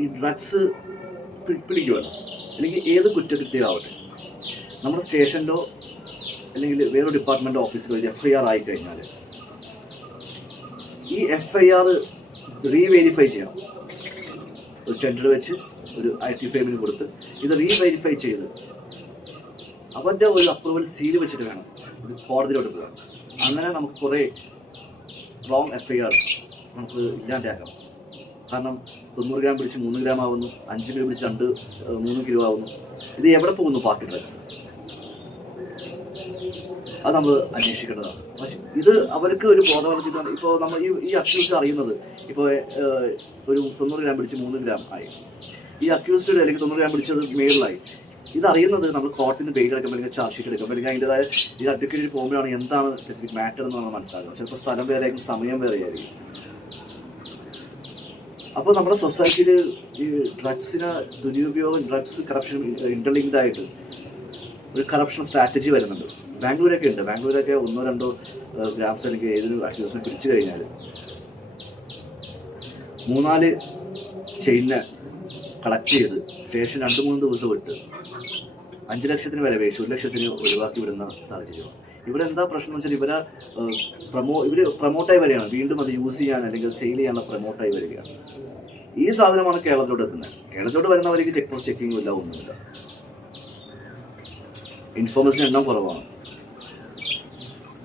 ഈ ഡ്രഗ്സ് പിടിക്കുമല്ലോ, അല്ലെങ്കിൽ ഏത് കുറ്റകൃത്യമാവട്ടെ, നമ്മുടെ സ്റ്റേഷനിലോ അല്ലെങ്കിൽ വേറൊരു ഡിപ്പാർട്ട്മെൻറ്റ് ഓഫീസിലോ ഇത് FIR ആയിക്കഴിഞ്ഞാൽ ഈ FIR റീവെരിഫൈ ചെയ്യണം. ഒരു ടെൻഡർ വെച്ച് ഒരു IT ഫേമിന് കൊടുത്ത് ഇത് റീവെരിഫൈ ചെയ്ത് അവൻ്റെ ഒരു അപ്രൂവൽ സീൽ വെച്ചിട്ട് വേണം ഇത് കോടതിയിലോട്ട് പോകാൻ. അങ്ങനെ നമുക്ക് കുറേ റോങ് FIR നമുക്ക് ഇല്ലാണ്ടാക്കാം. കാരണം 90 ഗ്രാം പിടിച്ച് 3 ഗ്രാം ആവുന്നു, 5 കിലോ പിടിച്ച് 3 കിലോ ആവുന്നു. ഇത് എവിടെ പോകുന്നു പാർട്ടി ഡ്രഗ്സ്? അത് നമ്മൾ അന്വേഷിക്കേണ്ടതാണ്. പക്ഷെ ഇത് അവർക്ക് ഒരു ബോധവൽക്കരണം. ഇപ്പോൾ നമ്മൾ ഈ അക്യൂസ്ഡ് അറിയുന്നത് ഇപ്പോൾ ഒരു 90 ഗ്രാം പിടിച്ച് 3 ഗ്രാം ആയി, ഈ അക്യൂസ്ഡ് അല്ലെങ്കിൽ 90 ഗ്രാം പിടിച്ചത് മേളിലായി. ഇതറിയുന്നത് നമ്മൾ കോർട്ടിൽ നിന്ന് ബെയിൽ എടുക്കുമ്പോൾ അല്ലെങ്കിൽ ചാർജ് ഷീറ്റ് എടുക്കുമ്പോൾ അല്ലെങ്കിൽ അതിൻ്റെതായ ഈ അഡ്വക്കേറ്റ് പോകുമ്പോഴാണ് എന്താണ് സ്പെസിഫിക് മാറ്റർ എന്ന് നമ്മൾ മനസ്സിലാക്കുന്നത്. ചിലപ്പോൾ സ്ഥലം വേറെ ആയിരിക്കും, സമയം വേറെ ആയിരിക്കും. അപ്പോൾ നമ്മുടെ സൊസൈറ്റിയിൽ ഈ ഡ്രഗ്സിന് ദുരുപയോഗം, ഡ്രഗ്സ് കറപ്ഷൻ ഇൻ്റർലിങ്ക്ഡ് ആയിട്ട് ഒരു കറപ്ഷൻ സ്ട്രാറ്റജി വരുന്നുണ്ട്. ബാംഗ്ലൂരൊക്കെ ഉണ്ട്. ബാംഗ്ലൂരൊക്കെ 1-2 ഗ്രാംസ് അല്ലെങ്കിൽ ഏതൊരു അക്യൂസിനെ പിടിച്ചു കഴിഞ്ഞാൽ 3-4 ചെയിനെ കളക്ട് ചെയ്ത് സ്റ്റേഷൻ 2-3 ദിവസം വിട്ട് 5 ലക്ഷത്തിന് വില പേശി 1 ലക്ഷത്തിന് ഒഴിവാക്കി വിടുന്ന സാഹചര്യമാണ്. ഇവിടെ എന്താ പ്രശ്നം എന്ന് വെച്ചാൽ ഇവർ പ്രൊമോട്ടായി വരികയാണ്, വീണ്ടും അത് യൂസ് ചെയ്യാൻ അല്ലെങ്കിൽ സെയിൽ ചെയ്യാനുള്ള പ്രൊമോട്ടായി വരികയാണ്. ഈ സാധനമാണ് കേരളത്തിലോട്ട് എത്തുന്നത്. കേരളത്തിലോട്ട് വരുന്നവർക്ക് ചെക്ക് പോസ്റ്റ് ചെക്കിങ്ങും ഇല്ല, ഒന്നുമില്ല. ഇൻഫോർമേഷൻ എണ്ണം കുറവാണ്.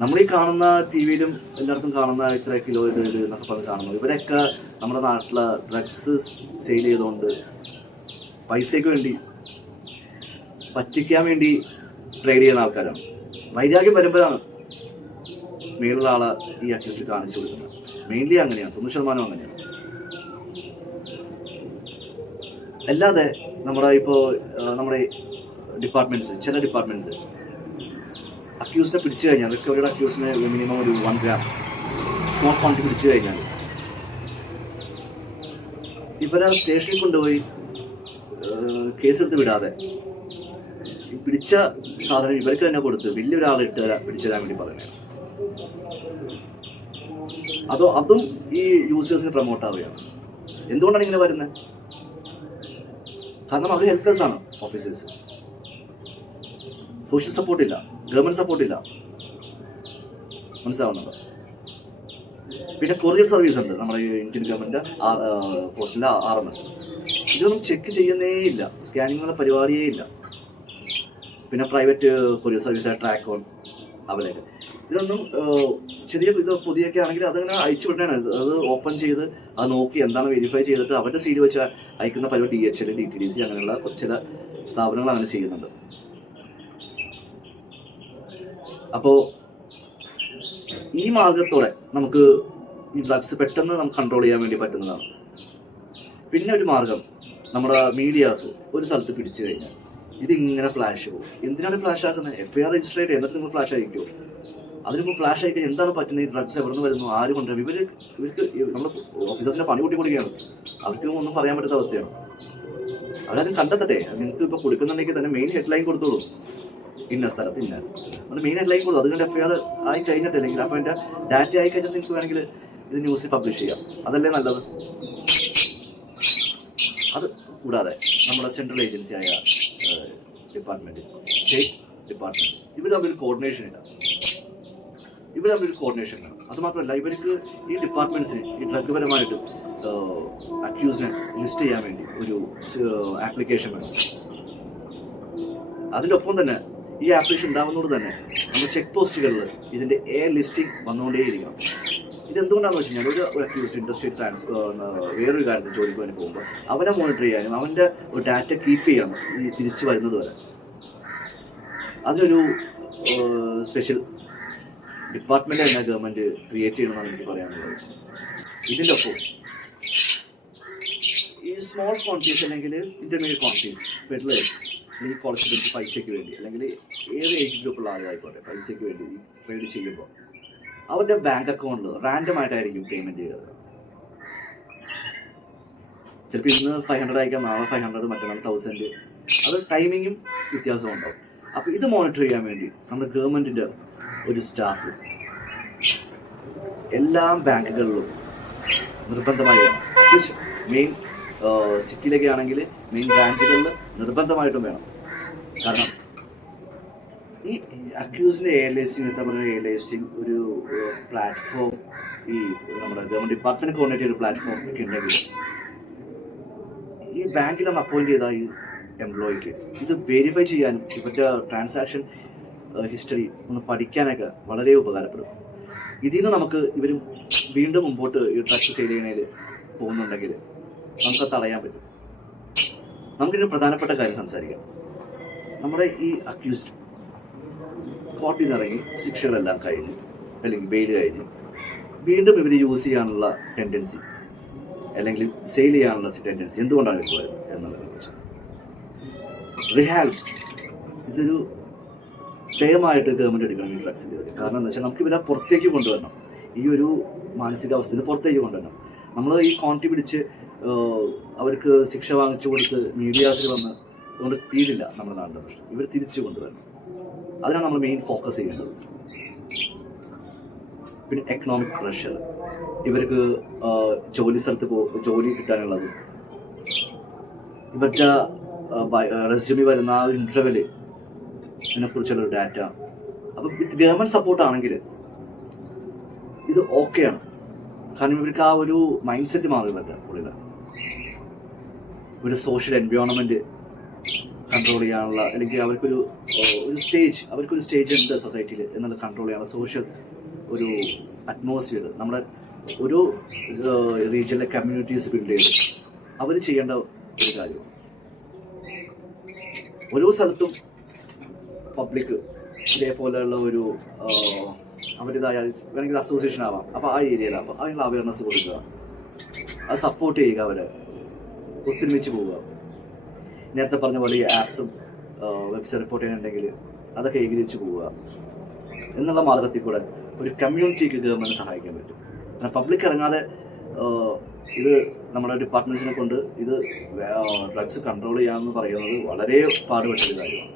നമ്മളീ കാണുന്ന TV-യിലും എല്ലായിടത്തും കാണുന്ന ഇത്ര കിലോ ഇത് എന്നൊക്കെ പറഞ്ഞ് കാണുന്നത്, ഇവരൊക്കെ നമ്മുടെ നാട്ടിലെ ഡ്രഗ്സ് സെയിൽ ചെയ്തുകൊണ്ട് പൈസയ്ക്ക് വേണ്ടി പറ്റിക്കാൻ വേണ്ടി ട്രേഡ് ചെയ്യുന്ന ആൾക്കാരാണ്. വൈരാഗ്യം വരുമ്പോഴാണ് മേലുള്ള ആളെ ഈ അക്യൂസ് കാണിച്ചു കൊടുക്കുന്നത്. മെയിൻലി അങ്ങനെയാണ്, 90% അങ്ങനെയാണ്. അല്ലാതെ നമ്മുടെ ഡിപ്പാർട്ട്മെൻറ്റ്സ്, ചില ഡിപ്പാർട്ട്മെൻറ്റ്സ് അക്യൂസിനെ പിടിച്ചു കഴിഞ്ഞാൽ റിക്കവറിയുടെ അക്യൂസിനെ മിനിമം ഒരു 1 ഗ്രാം സ്മോൾ ക്വാണ്ടിറ്റി പിടിച്ചു കഴിഞ്ഞാൽ ഇവരെ സ്റ്റേഷനിൽ കൊണ്ടുപോയി കേസെടുത്ത് വിടാതെ പിടിച്ച സാധനം ഇവർക്ക് തന്നെ കൊടുത്ത് വലിയൊരാളെ പിടിച്ചു തരാൻ വേണ്ടി പറയുകയാണ്. അതും ഈ യൂസേഴ്സിന് പ്രൊമോട്ട് ആവുകയാണ്. എന്തുകൊണ്ടാണ് ഇങ്ങനെ വരുന്നത്? കാരണം അവർ ഹെൽപ്ലെസ് ആണ്. ഓഫീസേഴ്സ് സോഷ്യൽ സപ്പോർട്ടില്ല, ഗവൺമെൻറ് സപ്പോർട്ടില്ല, മനസ്സിലാവുന്നുണ്ടോ? പിന്നെ കൊറിയർ സർവീസ് ഉണ്ട് നമ്മുടെ ഇന്ത്യൻ ഗവൺമെൻറ് പോസ്റ്റിൻ്റെ RMS. ഇതൊന്നും ചെക്ക് ചെയ്യുന്നേ ഇല്ല, സ്കാനിങ്ങുള്ള പരിപാടിയേ ഇല്ല. പിന്നെ പ്രൈവറ്റ് കൊറിയർ സർവീസായ ട്രാക്കോൺ അവരൊക്കെ ഇതൊന്നും ചെറിയ ഇത് പുതിയൊക്കെ ആണെങ്കിൽ അതങ്ങനെ അയച്ചു വിടണേ. അത് ഓപ്പൺ ചെയ്ത് അത് നോക്കി എന്താണ് വെരിഫൈ ചെയ്തിട്ട് അവരുടെ സീൽ വെച്ച് അയക്കുന്ന പരിപാടി DHL, DTDC അങ്ങനെയുള്ള ചില സ്ഥാപനങ്ങൾ അങ്ങനെ ചെയ്യുന്നുണ്ട്. അപ്പോൾ ഈ മാർഗത്തോടെ നമുക്ക് ഈ ഡ്രഗ്സ് പെട്ടെന്ന് നമുക്ക് കൺട്രോൾ ചെയ്യാൻ വേണ്ടി പറ്റുന്നതാണ്. പിന്നെ ഒരു മാർഗം, നമ്മുടെ മീഡിയാസ് ഒരു സ്ഥലത്ത് പിടിച്ചു കഴിഞ്ഞാൽ ഇതിങ്ങനെ ഫ്ലാഷ് പോകും. എന്തിനാണ് ഫ്ലാഷ് ആക്കുന്നത്? FIR രജിസ്റ്റർ ചെയ്ത് എന്നിട്ട് നിങ്ങൾ ഫ്ലാഷ് അയക്കുമോ? അതിനിപ്പോൾ ഫ്ലാഷ് ആയി കഴിഞ്ഞാൽ എന്താണ് പറ്റുന്നത്? ഈ ഡ്രഗ്സ് എവിടെ നിന്ന് വരുന്നു, ആര് കൊണ്ടുവരും? ഇവർക്ക് നമ്മൾ ഓഫീസേഴ്സിനെ പണി കൂട്ടിക്കൊടുക്കുകയാണ്. അവർക്ക് ഒന്നും പറയാൻ പറ്റാത്ത അവസ്ഥയാണ്. അവരതും കണ്ടെത്തട്ടെ. നിങ്ങൾക്ക് ഇപ്പോൾ കൊടുക്കുന്നുണ്ടെങ്കിൽ തന്നെ മെയിൻ ഹെഡ്ലൈൻ കൊടുത്തോളൂ, ഇന്ന സ്ഥലത്ത് ഇന്ന നമ്മൾ മെയിൻ ഹെഡ്ലൈൻ കൊടുത്തു. അതുകൊണ്ട് FIR ആയി കഴിഞ്ഞിട്ടില്ലെങ്കിൽ അപ്പോൾ എൻ്റെ ഡാറ്റ ആയി കഴിഞ്ഞാൽ നിങ്ങൾക്ക് വേണമെങ്കിൽ ഇത് ന്യൂസിൽ പബ്ലിഷ് ചെയ്യാം. അതല്ലേ നല്ലത്? അത് കൂടാതെ നമ്മുടെ സെൻട്രൽ ഏജൻസിയായ ഡിപ്പാർട്ട്മെൻറ്റ്, സ്റ്റേറ്റ് ഡിപ്പാർട്ട്മെൻറ്റ്, ഇവർ തമ്മിൽ കോർഡിനേഷൻ ഇല്ല. വേണം. അതുമാത്രമല്ല, ഇവർക്ക് ഈ ഡിപ്പാർട്ട്മെൻറ്റ്സിന് ഈ ഡ്രഗ് പരമായിട്ട് അക്യൂസിനെ ലിസ്റ്റ് ചെയ്യാൻ വേണ്ടി ഒരു ആപ്ലിക്കേഷൻ വേണം. അതിൻ്റെ ഒപ്പം തന്നെ ഈ ആപ്ലിക്കേഷൻ ഉണ്ടാകുന്നതോട് തന്നെ നമ്മുടെ ചെക്ക് പോസ്റ്റുകളിൽ ഇതിൻ്റെ ലിസ്റ്റിംഗ് വന്നുകൊണ്ടേയിരിക്കണം. ഇതെന്തുകൊണ്ടാണെന്ന് വെച്ച് കഴിഞ്ഞാൽ ഒരു അക്യൂസ്ഡ് ഇൻഡസ്ട്രി വേറൊരു കാര്യത്തിൽ ജോലിക്ക് വേണ്ടി പോകുമ്പോൾ അവനെ മോണിറ്റർ ചെയ്യാനും അവൻ്റെ ഒരു ഡാറ്റ കീപ്പ് ചെയ്യണം ഈ തിരിച്ചു വരുന്നത് വരെ. അതിനൊരു സ്പെഷ്യൽ ഡിപ്പാർട്ട്മെൻറ്റ് തന്നെ ഗവൺമെൻറ് ക്രിയേറ്റ് ചെയ്യണമെന്നാണ് എനിക്ക് പറയാനുള്ളത്. ഇതിൻ്റെ ഒപ്പം ഈ സ്മോൾ ക്വാണ്ടിറ്റീസ് അല്ലെങ്കിൽ ഇൻ്റർമീഡിയറ്റ് ക്വാണ്ടിറ്റീസ് പെഡ്ലേഴ്സ് അല്ലെങ്കിൽ കോളേജ് പൈസയ്ക്ക് വേണ്ടി അല്ലെങ്കിൽ ഏത് ഏജ് ഗ്രൂപ്പുള്ള ആളുകളായിക്കോട്ടെ പൈസയ്ക്ക് വേണ്ടി ട്രേഡ് ചെയ്യുമ്പോൾ അവരുടെ ബാങ്ക് അക്കൗണ്ടിൽ റാൻഡമായിട്ടായിരിക്കും പേയ്മെൻറ്റ് ചെയ്യുന്നത്. ചിലപ്പോൾ ഇന്ന് 500 അയക്കാം, നാളെ 500, മറ്റന്നാൾ 1000. അത് ടൈമിങ്ങും വ്യത്യാസവും ഉണ്ടാവും. അപ്പോൾ ഇത് മോണിറ്റർ ചെയ്യാൻ വേണ്ടി നമ്മുടെ ഗവൺമെൻറ്റിൻ്റെ ഒരു സ്റ്റാഫ് എല്ലാ ബാങ്കുകളിലും നിർബന്ധമായി വേണം. മെയിൻ സിറ്റിയിലൊക്കെ ആണെങ്കിൽ മെയിൻ ബ്രാഞ്ചുകളിൽ നിർബന്ധമായിട്ടും വേണം. കാരണം ഈ അക്യൂസിൻ്റെ എയർ ലിസ്റ്റിംഗ് എന്താ പറയുക, എയർ ലിസ്റ്റിംഗ് ഒരു പ്ലാറ്റ്ഫോം ഈ നമ്മുടെ ഗവൺമെൻറ് ഡിപ്പാർട്ട്മെൻറ്റ് കോർഡിനേറ്റ് ചെയ്ത പ്ലാറ്റ്ഫോം ഒക്കെ ഉണ്ടെങ്കിൽ ഈ ബാങ്കിൽ നമ്മൾ അപ്പോയിൻറ്റ് ചെയ്ത ഈ എംപ്ലോയിക്ക് ഇത് വെരിഫൈ ചെയ്യാനും ഇവരുടെ ട്രാൻസാക്ഷൻ ഹിസ്റ്ററി ഒന്ന് പഠിക്കാനൊക്കെ വളരെ ഉപകാരപ്പെടും. ഇതിൽ നിന്ന് നമുക്ക് ഇവരും വീണ്ടും മുമ്പോട്ട് ഈ ഡ്രഗ്സ് സെയിൽ ചെയ്യുന്നതിൽ പോകുന്നുണ്ടെങ്കിൽ നമുക്കത് തടയാൻ പറ്റും. നമുക്കിതിന് പ്രധാനപ്പെട്ട കാര്യം സംസാരിക്കാം. നമ്മുടെ ഈ അക്യൂസ്ഡ് കോർട്ടിൽ നിന്ന് ഇറങ്ങി ശിക്ഷകളെല്ലാം കഴിഞ്ഞ് അല്ലെങ്കിൽ ബെയിൽ കഴിഞ്ഞ് വീണ്ടും ഇവർ യൂസ് ചെയ്യാനുള്ള ടെൻഡൻസി അല്ലെങ്കിൽ സെയിൽ ചെയ്യാനുള്ള ടെൻഡൻസി എന്തുകൊണ്ടാണ് ഇപ്പോൾ വരുന്നത് എന്നുള്ളതിനെ കുറിച്ച് റിഹാബ് ഇതൊരു പേമായിട്ട് ഗവൺമെൻറ് എടുക്കണം ഈ ഡ്രഗ്സിൻ്റെ. കാരണം എന്താ വെച്ചാൽ നമുക്ക് ഇവരെ പുറത്തേക്ക് കൊണ്ടുവരണം, ഈ ഒരു മാനസികാവസ്ഥയിൽ പുറത്തേക്ക് കൊണ്ടുവരണം. നമ്മൾ ഈ കോൺട്രി പിടിച്ച് അവർക്ക് ശിക്ഷ വാങ്ങിച്ചു കൊടുത്ത് മീഡിയാസിൽ വന്ന് അതുകൊണ്ട് തീരില്ല നമ്മുടെ നാടിൻ്റെ പ്രശ്നം. ഇവർ തിരിച്ചു കൊണ്ടുവരണം, അതിനാണ് നമ്മൾ മെയിൻ ഫോക്കസ് ചെയ്യേണ്ടത്. പിന്നെ എക്കണോമിക് പ്രഷർ, ഇവർക്ക് ജോലി സ്ഥലത്ത് ജോലി കിട്ടാനുള്ളത്, ഇവരുടെ റെസ്യൂമി വരുന്ന ആ ഇൻ്റർവ്യൂവിൽ ഇതിനെക്കുറിച്ചുള്ള ഒരു ഡാറ്റ. അപ്പം വിത്ത് ഗവൺമെൻറ് സപ്പോർട്ടാണെങ്കിൽ ഇത് ഓക്കെയാണ്. കാരണം ഇവർക്ക് ആ ഒരു മൈൻഡ് സെറ്റ് മാറി പറ്റാം. പുള്ളിയുടെ ഒരു സോഷ്യൽ എൻവയോൺമെൻറ്റ് കൺട്രോൾ ചെയ്യാനുള്ള അല്ലെങ്കിൽ അവർക്കൊരു സ്റ്റേജ് ഉണ്ട് സൊസൈറ്റിയിൽ എന്നുള്ളത് കൺട്രോൾ ചെയ്യാനുള്ള സോഷ്യൽ ഒരു അറ്റ്മോസ്ഫിയർ നമ്മുടെ ഒരു റീജിയനിലെ കമ്മ്യൂണിറ്റീസ് ബിൽഡ് ചെയ്ത് അവർ ചെയ്യേണ്ട ഒരു കാര്യം. ഓരോ സ്ഥലത്തും പബ്ലിക് ഇതേപോലെയുള്ള ഒരു അവരുടേതായ വേണമെങ്കിൽ അസോസിയേഷൻ ആവാം. അപ്പോൾ ആ ഏരിയയിലാവാം, അതിനുള്ള അവയർനെസ് കൊടുക്കുക, അത് സപ്പോർട്ട് ചെയ്യുക, അവരെ ഒത്തൊരുമിച്ച് പോവുക. നേരത്തെ പറഞ്ഞ പോലെ ഈ ആപ്സും വെബ്സൈറ്റ് റിപ്പോർട്ട് ചെയ്യാനുണ്ടെങ്കിൽ അതൊക്കെ ഏകീകരിച്ച് പോവുക എന്നുള്ള മാർഗത്തിൽ കൂടെ ഒരു കമ്മ്യൂണിറ്റിക്ക് ഗവൺമെൻറ് സഹായിക്കാൻ പറ്റും. കാരണം പബ്ലിക് ഇറങ്ങാതെ ഇത് നമ്മുടെ ഡിപ്പാർട്ട്മെൻറ്റ്സിനെ കൊണ്ട് ഇത് ഡ്രഗ്സ് കൺട്രോൾ ചെയ്യാമെന്ന് പറയുന്നത് വളരെ പാടുപെട്ടൊരു കാര്യമാണ്.